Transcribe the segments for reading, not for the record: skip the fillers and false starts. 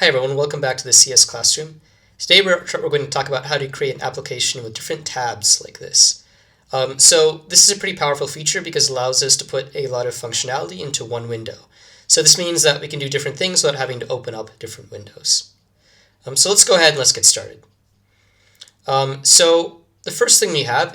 Hi everyone, welcome back to the CS Classroom. Today we're going to talk about how to create an application with different tabs like this. So this is a pretty powerful feature because it allows us to put a lot of functionality into one window. So this means that we can do different things without having to open up different windows. So let's go ahead and let's get started. So the first thing we have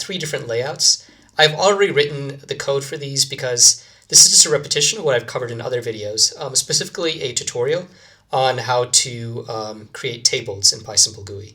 three different layouts. I've already written the code for these because this is just a repetition of what I've covered in other videos, specifically a tutorial on how to create tables in PySimpleGUI.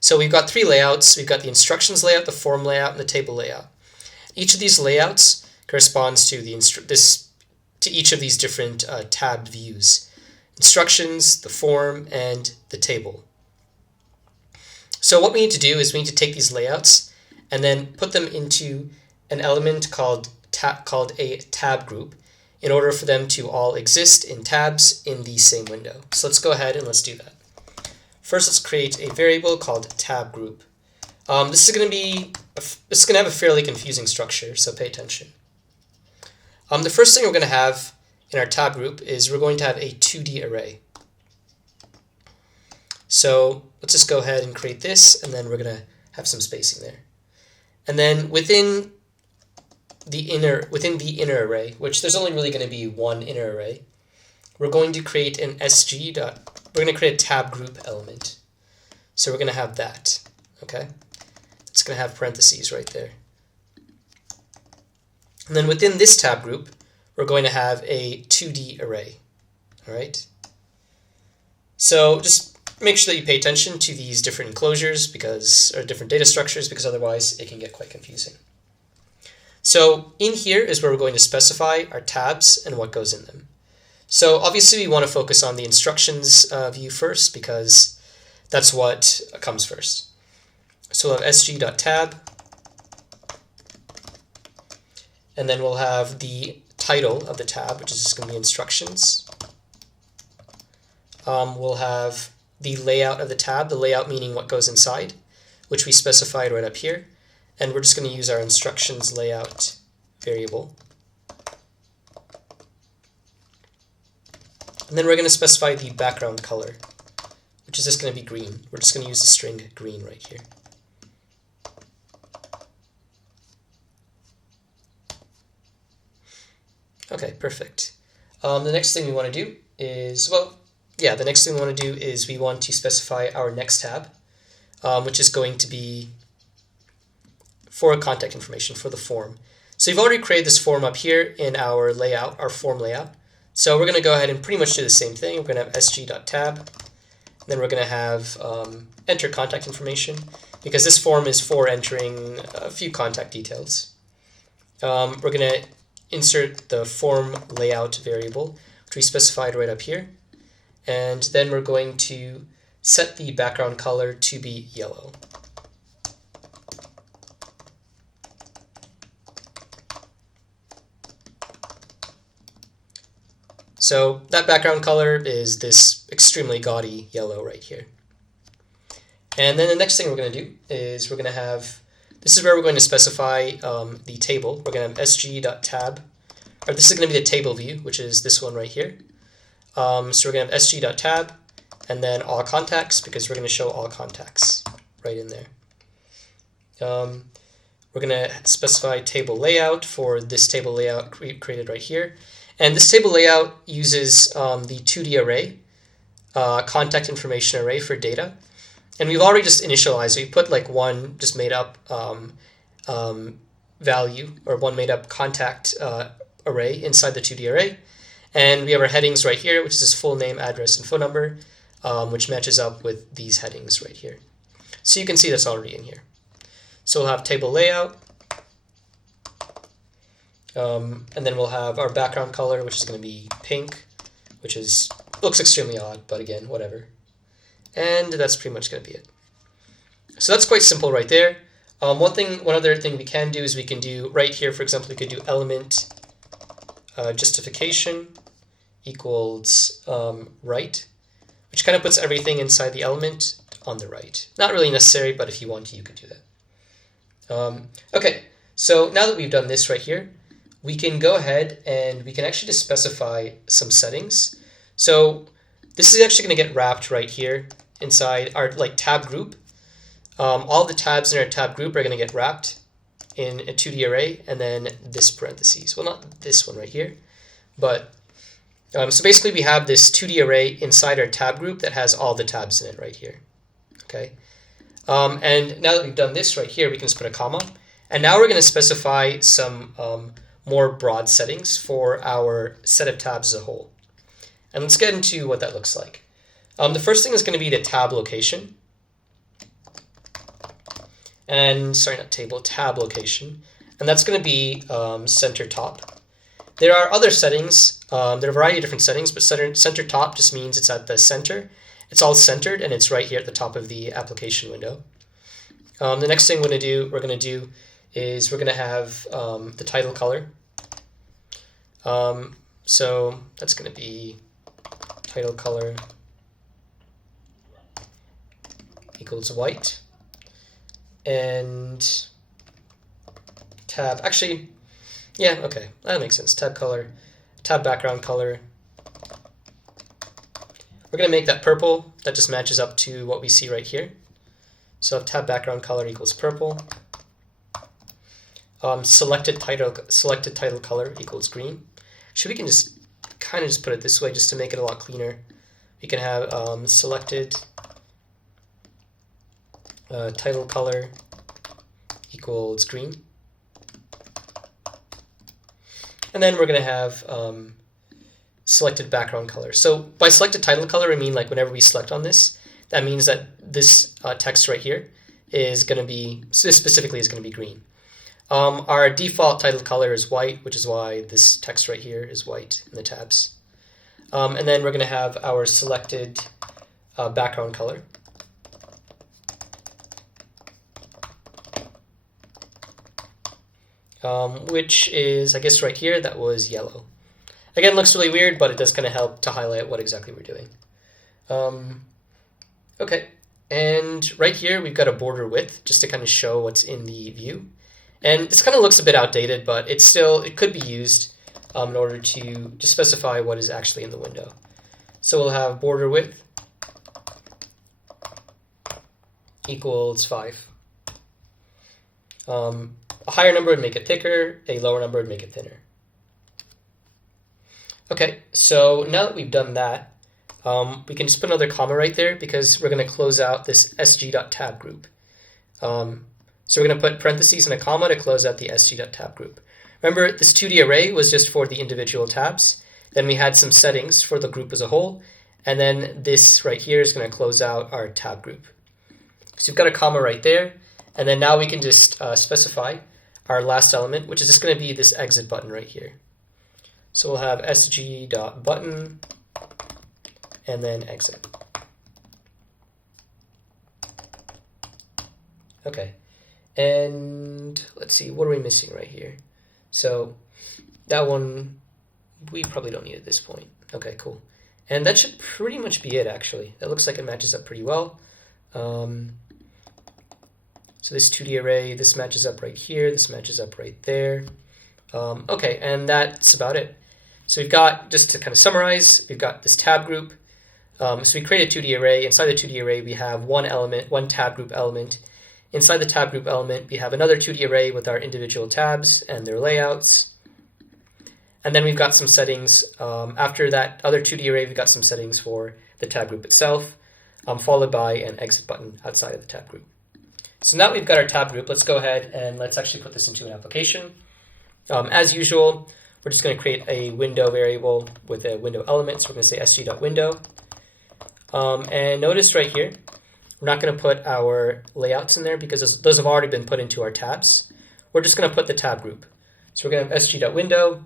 So we've got three layouts. We've got the instructions layout, the form layout, and the table layout. Each of these layouts corresponds to each of these different tabbed views: instructions, the form, and the table. So what we need to do is we need to take these layouts and then put them into an element called a tab group in order for them to all exist in tabs in the same window. So let's go ahead and let's do that. First, let's create a variable called tab group. This is going to have a fairly confusing structure, so pay attention. The first thing we're going to have in our tab group is we're going to have a 2D array. So let's just go ahead and create this, and then we're going to have some spacing there. And then within the inner array, which there's only really going to be one inner array, we're going to create we're going to create a tab group element. So we're going to have that, okay? It's going to have parentheses right there. And then within this tab group, we're going to have a 2D array, all right? So just make sure that you pay attention to these different enclosures or different data structures, because otherwise it can get quite confusing. So in here is where we're going to specify our tabs and what goes in them. So obviously we want to focus on the instructions view first because that's what comes first. So we'll have sg.tab, and then we'll have the title of the tab, which is just going to be instructions. We'll have the layout of the tab, the layout meaning what goes inside, which we specified right up here. And we're just going to use our instructions layout variable. And then we're going to specify the background color, which is just going to be green. We're just going to use the string green right here. Okay, perfect. The next thing we want to do is, we want to specify our next tab, which is going to be for contact information for the form. So we've already created this form up here in our layout, our form layout. So we're going to go ahead and pretty much do the same thing. We're going to have sg.tab, and then we're going to have enter contact information, because this form is for entering a few contact details. We're going to insert the form layout variable, which we specified right up here. And then we're going to set the background color to be yellow. So that background color is this extremely gaudy yellow right here. And then the next thing we're going to do is this is where we're going to specify the table. We're going to have sg.tab, or this is going to be the table view, which is this one right here. So we're going to have sg.tab, and then all contacts, because we're going to show all contacts right in there. We're going to specify table layout for this table layout created right here. And this table layout uses the 2D array, contact information array for data. And we've already just initialized, we put like one just made up value, or one made up contact array inside the 2D array. And we have our headings right here, which is his full name, address, and phone number, which matches up with these headings right here. So you can see that's already in here. So we'll have table layout. And then we'll have our background color, which is going to be pink, which looks extremely odd, but again, whatever. And that's pretty much going to be it. So that's quite simple right there. One other thing we can do is we can do right here, for example, we could do element justification equals right, which kind of puts everything inside the element on the right. Not really necessary, but if you want to, you could do that. Okay, so now that we've done this right here, we can go ahead and we can actually just specify some settings. So this is actually going to get wrapped right here inside our tab group. All the tabs in our tab group are going to get wrapped in a 2D array, and then this parentheses. Well, not this one right here, but so basically we have this 2D array inside our tab group that has all the tabs in it right here. Okay, and now that we've done this right here, we can just put a comma, and now we're going to specify some more broad settings for our set of tabs as a whole. And let's get into what that looks like. The first thing is going to be the tab location. And sorry, not table, tab location. And that's going to be center top. There are other settings. There are a variety of different settings, but center top just means it's at the center. It's all centered, and it's right here at the top of the application window. The next thing we're going to do is we're going to have the title color. So that's going to be title color equals white. And tab, actually, yeah, okay, that makes sense. Tab color, tab background color. We're going to make that purple. That just matches up to what we see right here. So tab background color equals purple. Selected title color equals green. So we can just kind of just put it this way just to make it a lot cleaner. We can have selected title color equals green. And then we're going to have selected background color. So by selected title color, I mean like whenever we select on this, that means that this text right here is going to be, so this specifically is going to be green. Our default title color is white, which is why this text right here is white in the tabs. And then we're going to have our selected background color. Which is, I guess right here, that was yellow. Again, looks really weird, but it does kind of help to highlight what exactly we're doing. Okay, and right here we've got a border width just to kind of show what's in the view. And this kind of looks a bit outdated, but it could be used in order to specify what is actually in the window. So we'll have border width equals 5. A higher number would make it thicker, a lower number would make it thinner. Okay, so now that we've done that, we can just put another comma right there because we're going to close out this sg.tab group. So we're going to put parentheses and a comma to close out the sg.tab group. Remember, this 2D array was just for the individual tabs. Then we had some settings for the group as a whole. And then this right here is going to close out our tab group. So we've got a comma right there. And then now we can just specify our last element, which is just going to be this exit button right here. So we'll have sg.button and then exit. Okay, and let's see, what are we missing right here? So that one, we probably don't need at this point. Okay, cool. And that should pretty much be it, actually. That looks like it matches up pretty well. So this 2D array, this matches up right here, this matches up right there. Okay, and that's about it. So we've got, just to kind of summarize, we've got this tab group. So we create a 2D array. Inside the 2D array, we have one element, one tab group element. Inside the tab group element, we have another 2D array with our individual tabs and their layouts. And then we've got some settings. After that other 2D array, we've got some settings for the tab group itself, followed by an exit button outside of the tab group. So now we've got our tab group, let's go ahead and let's actually put this into an application. As usual, we're just going to create a window variable with a window element. So we're going to say sg.window. And notice right here, we're not going to put our layouts in there because those have already been put into our tabs. We're just going to put the tab group. So we're going to have sg.window.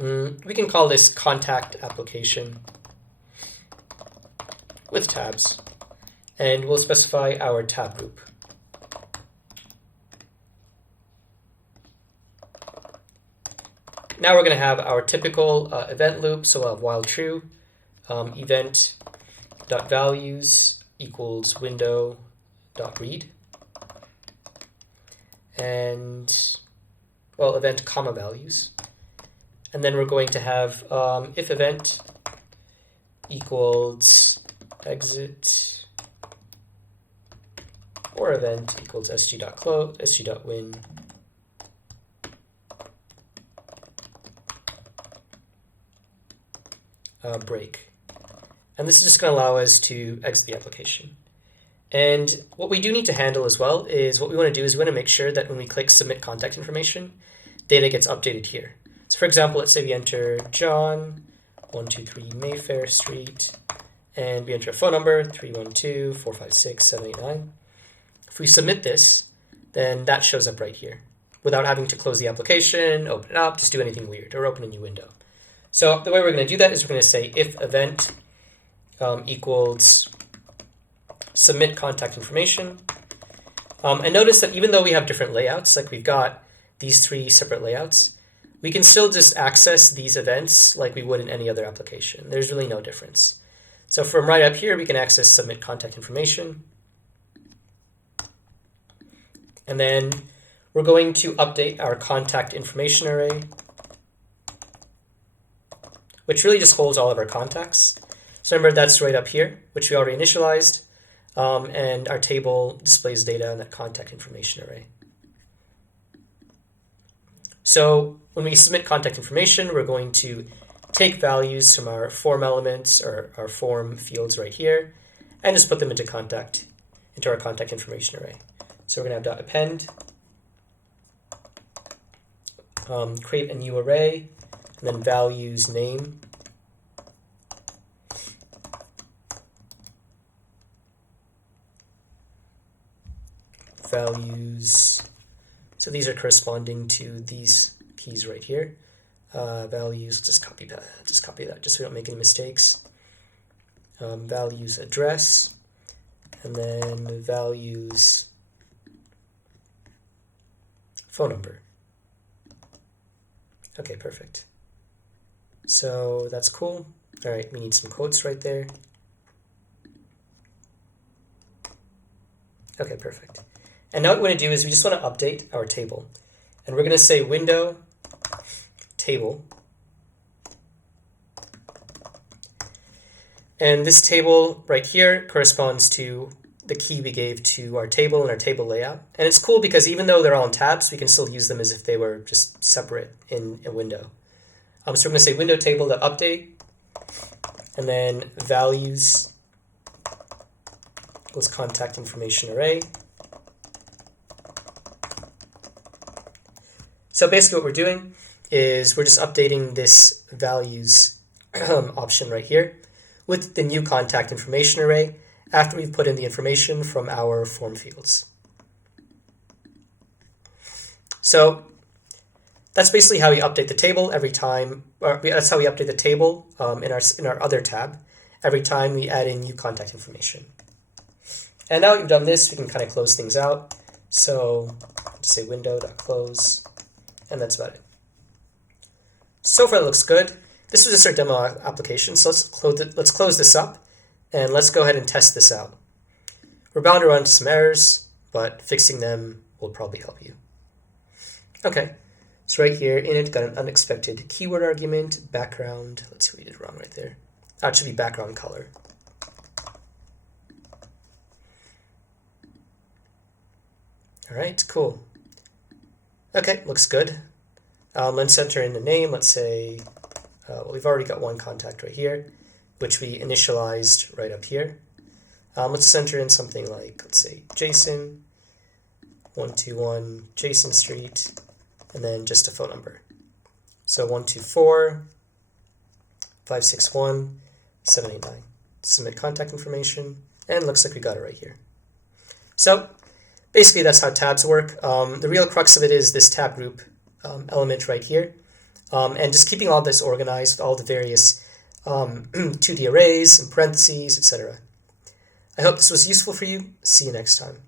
We can call this contact application with tabs. And we'll specify our tab group. Now we're going to have our typical event loop. So we'll have while true, event.values equals window.read. And, well, event comma values. And then we're going to have if event equals exit or event equals sg.close, sg.win break. And this is just going to allow us to exit the application. And what we do need to handle as well is what we want to do is we want to make sure that when we click submit contact information, data gets updated here. So for example, let's say we enter John, 123 Mayfair Street, and we enter a phone number, 312-456-789. If we submit this, then that shows up right here without having to close the application, open it up, just do anything weird, or open a new window. So the way we're going to do that is we're going to say if event equals submit contact information. And notice that even though we have different layouts, like we've got these three separate layouts, we can still just access these events like we would in any other application. There's really no difference. So from right up here, we can access submit contact information. And then we're going to update our contact information array, which really just holds all of our contacts. So remember, that's right up here, which we already initialized. And our table displays data in that contact information array. So when we submit contact information, we're going to take values from our form elements or our form fields right here and just put them into our contact information array. So we're going to have .append, create a new array, and then values name. Values, so these are corresponding to these keys right here. Values, just copy that, just so we don't make any mistakes. Values address, and then values phone number. Okay, perfect. So that's cool. All right, we need some quotes right there. Okay, perfect. And now what we want to do is we just want to update our table. And we're going to say window table. And this table right here corresponds to the key we gave to our table and our table layout. And it's cool because even though they're all in tabs, we can still use them as if they were just separate in a window. So we're going to say window table.update, and then values equals contact information array. So basically what we're doing is we're just updating this values option right here with the new contact information array after we've put in the information from our form fields. So that's basically how we update the table every time, or that's how we update the table in our other tab every time we add in new contact information. And now that we've done this, we can kind of close things out. So let's say window.close. And that's about it. So far it looks good. This was just our demo application, so let's close this up and let's go ahead and test this out. We're bound to run into some errors, but fixing them will probably help you. Okay, so right here in it, got an unexpected keyword argument, background. Let's see what we did wrong right there. That should be background color. All right, cool. Okay, looks good. Let's enter in the name. Let's say, well, we've already got one contact right here, which we initialized right up here. Let's enter in something like, let's say, Jason, 121 Jason Street, and then just a phone number. So 124-561-789. Submit contact information, and it looks like we got it right here. So basically, that's how tabs work. The real crux of it is this tab group element right here. And just keeping all this organized with all the various 2D arrays and parentheses, etc. I hope this was useful for you. See you next time.